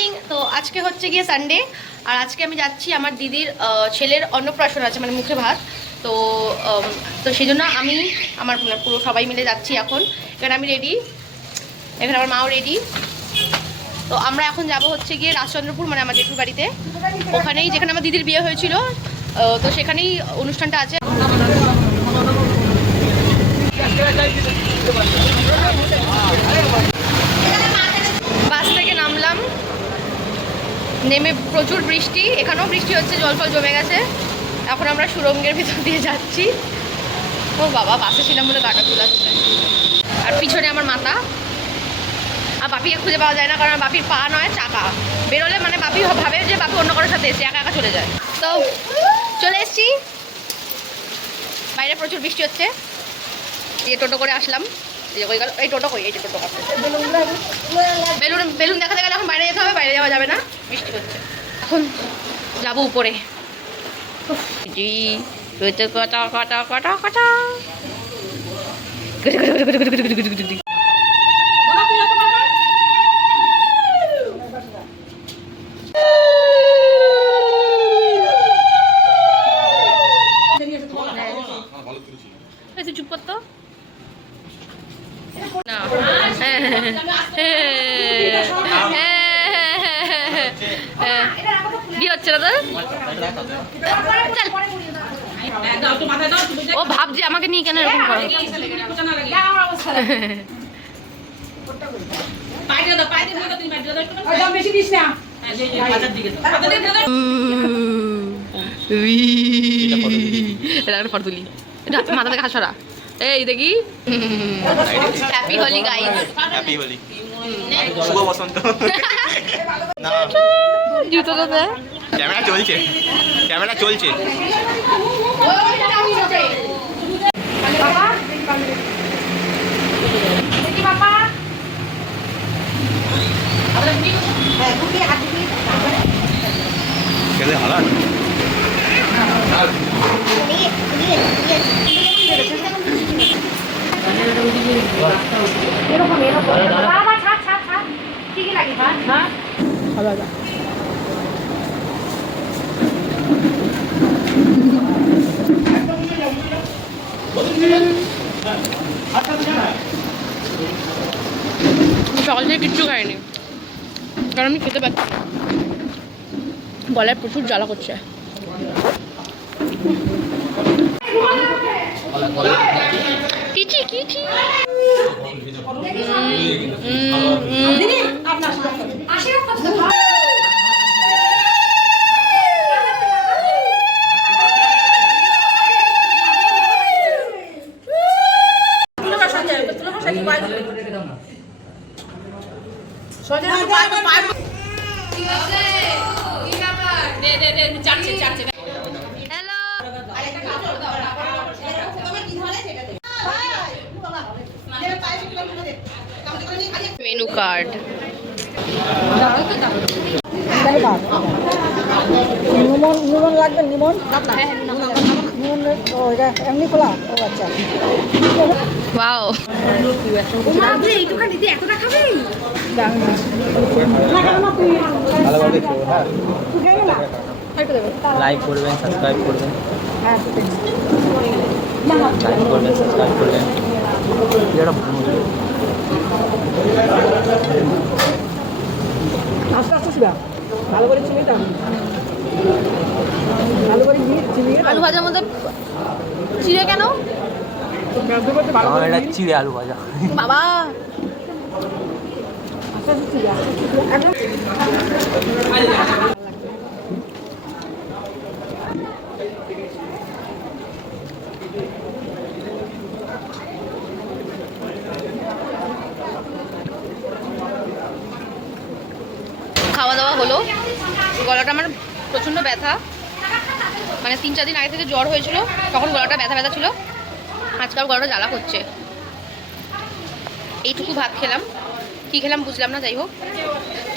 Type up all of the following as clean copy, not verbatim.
Morning. তো আজকে হচ্ছে গিয়ে সানডে, আর আজকে আমি যাচ্ছি আমার দিদির ছেলের অন্নপ্রাশন আছে, মানে মুখে ভাত। তো তো সেই জন্য আমি আমার পুরো সবাই মিলে যাচ্ছি এখন। এখানে আমি রেডি, এখানে আমার মাও রেডি। তো আমরা এখন যাব হচ্ছে গিয়ে রাজচন্দ্রপুর, মানে আমার জেঠুর বাড়িতে, ওখানেই যেখানে আমার দিদির বিয়ে হয়েছিল। তো সেখানেই অনুষ্ঠানটা আছে। বাস থেকে নামলাম, নেমে প্রচুর বৃষ্টি, এখানেও বৃষ্টি হচ্ছে, জল ফল জমে গেছে। এখন আমরা সুরঙ্গের ভিতর দিয়ে যাচ্ছি। ও বাবা, বাসে ছিলাম বলে গাটা চুলাচ্ছে। আর পিছনে আমার মাতা। আর বাপিকে খুঁজে পাওয়া যায় না, কারণ বাপির পা নয় চাকা, বেরোলে মানে বাপি ভাবে যে বাপি অন্য কারোর সাথে এসে একা একা চলে যায়। তো চলে এসছি, বাইরে প্রচুর বৃষ্টি হচ্ছে। এই টোটো করে আসলাম, এই টোটো কই, এই যে টোটো আছে। বেলুন বেলুন দেখাতে গেলে এখন বাইরে যেতে হবে, বাইরে যাওয়া যাবে না, বৃষ্টি হচ্ছে। এখন যাবো উপরে। জি রয়েছে কটা কটা কটা কটা। চুপ করতো না। বিয়ে হচ্ছে না তো? ও ভাবছি আমাকে নিয়ে কেন এরকম করো। ফটো তুলি, মাথা থেকে হাসরা। এই দেখি, happy Holi guys, happy Holi, শুভ বসন্ত। না জুতোটা দে। ক্যামেরা চলছে, ক্যামেরা চলছে। বাবা দেখি বাবা, খেলে হালাল। ঠিকই লাগে, হ্যাঁ ভালো। সকাল থেকে কিচ্ছু খাইনি, কারণ আমি খেতে পারছি না, গলায় প্রচুর জ্বালা করছে। কিচি কিচি মেনু কার্ড। নিমন লাগবে, নিমন এমনি খোলা। ও আচ্ছা, ওয়াও, লাইক করবেন, সাবস্ক্রাইব করবেন, হ্যাঁ লাইক করবেন, সাবস্ক্রাইব করবেন। আস্তে আস্তে শিবা, ভালো করে চিনি দাও, ভালো করে চিনি। আলু ভাজার মধ্যে চিড়ে কেন? আমার এটা চিড়ে আলু ভাজা। বাবা আস্তে আস্তে শিবা, একদম খাওয়া দাওয়া হলো। গলাটা আমার প্রচণ্ড ব্যথা, মানে 3-4 দিন আগে থেকে জ্বর হয়েছিল, তখন গলাটা ব্যথা ব্যথা ছিল। আজকাল গলাটা জ্বালা করছে। এইটুকু ভাত খেলাম, কী খেলাম বুঝলাম না, যাই হোক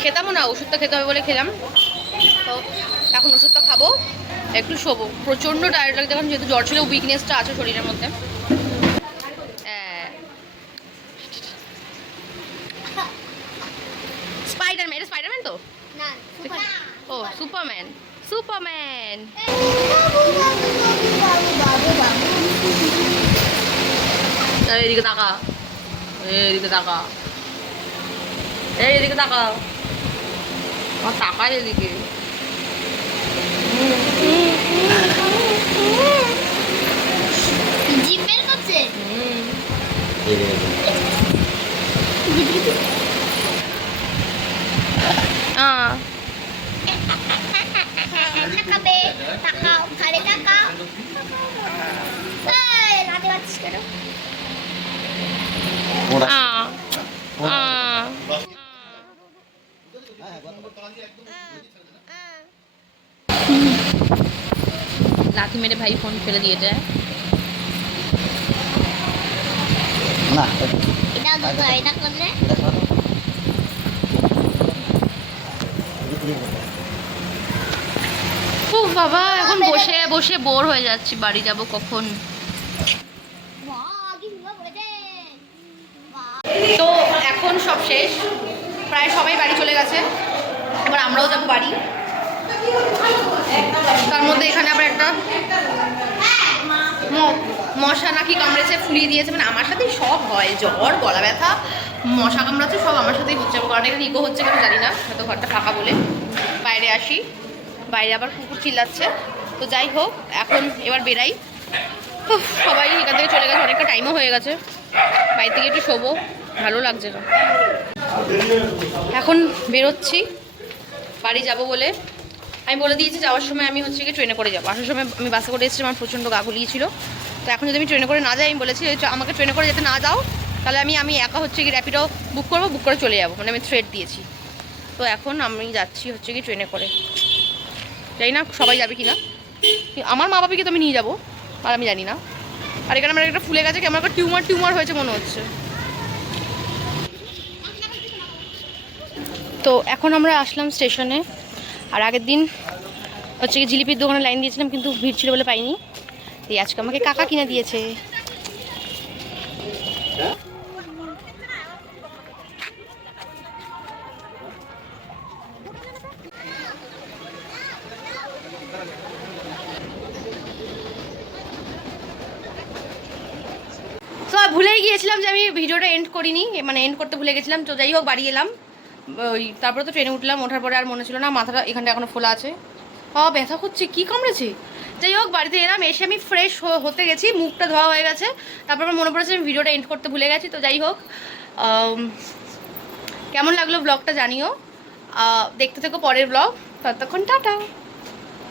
খেতামও না, ওষুধটা খেতে হবে বলে খেলাম। তো এখন ওষুধটা খাবো, একটু শোবো। প্রচণ্ড টায়ার্ড লাগছে এখন, যেহেতু জ্বর ছিল, উইকনেসটা আছে শরীরের মধ্যে। স্পাইডারম্যান, এটা স্পাইডারম্যান তো না সুপার ও সুপারম্যান সুপারম্যান এদিকে তাকা এদিকে তাকা এদিকে তাকা আমার তাকায় এদিকে জিপের করছে তাকাবে তাকাও ঘাড়ে তাকাও এই লাতে পাচ্ছিস কেন লাথি মেরে ভাই ফোন ফেলে দিয়েছে না এটা দুটো এটা করলে ও বাবা এখন বসে বসে বোর হয়ে যাচ্ছি বাড়ি যাব কখন বাহ কি সুন্দর করেছে বাহ তো এখন সব শেষ প্রায় সবাই বাড়ি চলে গেছে এবার আমরাও যাবো বাড়ি তার মধ্যে এখানে আবার একটা মশা নাকি কামড়েছে ফুলিয়ে দিয়েছে মানে আমার সাথেই সব হয় জ্বর গলা ব্যথা মশা কামড়াচ্ছে সব আমার সাথেই হচ্ছে কারণ এখানে ইগো হচ্ছে কেন জানি না হয়তো ঘরটা ফাঁকা বলে বাইরে আসি বাইরে আবার কুকুর চিল্লাচ্ছে তো যাই হোক এখন এবার বেরাই উফ, সবাই এখান থেকে চলে গেছে অনেকটা টাইমও হয়ে গেছে বাড়ি থেকে একটু শোবো ভালো লাগছে না এখন বেরোচ্ছি বাড়ি যাব বলে আমি বলে দিয়েছি যাওয়ার সময় আমি হচ্ছে কি ট্রেনে করে যাবো আসার সময় আমি বাসে করে এসেছি আমার প্রচণ্ড গা গুলিয়েছিল তো এখন যদি আমি ট্রেনে করে না যাই আমি বলেছি আমাকে ট্রেনে করে যেতে না যাও তাহলে আমি একা হচ্ছে কি র্যাপিডো বুক করবো বুক করে চলে যাবো মানে আমি থ্রেট দিয়েছি তো এখন আমি যাচ্ছি হচ্ছে কি ট্রেনে করে জানি না সবাই যাবে কি না আমার মা বাবাকে তো আমি নিয়ে যাবো আর আমি জানি না আর এখানে আমার একটা ফুলে গেছে কি আমার একটা টিউমার হয়েছে মনে হচ্ছে তো এখন আমরা আসলাম স্টেশনে আর আগের দিন হচ্ছে কি জিলিপির দোকানে লাইন দিয়েছিলাম কিন্তু ভিড় ছিল বলে পাইনি এই আজকে আমাকে কাকা কিনে দিয়েছে তো ভুলেই গিয়েছিলাম যে আমি ভিডিওটা এন্ড করিনি মানে এন্ড করতে ভুলে গেছিলাম তো যাই হোক বাড়ি এলাম ওই তারপরে তো ট্রেনে উঠলাম ওঠার পরে আর মনে ছিল না মাথাটা এখানটা এখনো ফোলা আছে ব্যথা করছে কী কামড়েছে যাই হোক বাড়িতে এলাম এসে আমি ফ্রেশ হতে গেছি মুখটা ধোয়া হয়ে গেছে তারপর আমার মনে পড়েছে আমি ভিডিওটা এন্ড করতে ভুলে গেছি তো যাই হোক কেমন লাগলো ব্লগটা জানিও দেখতে থেকো পরের ব্লগ ততক্ষণ টাটা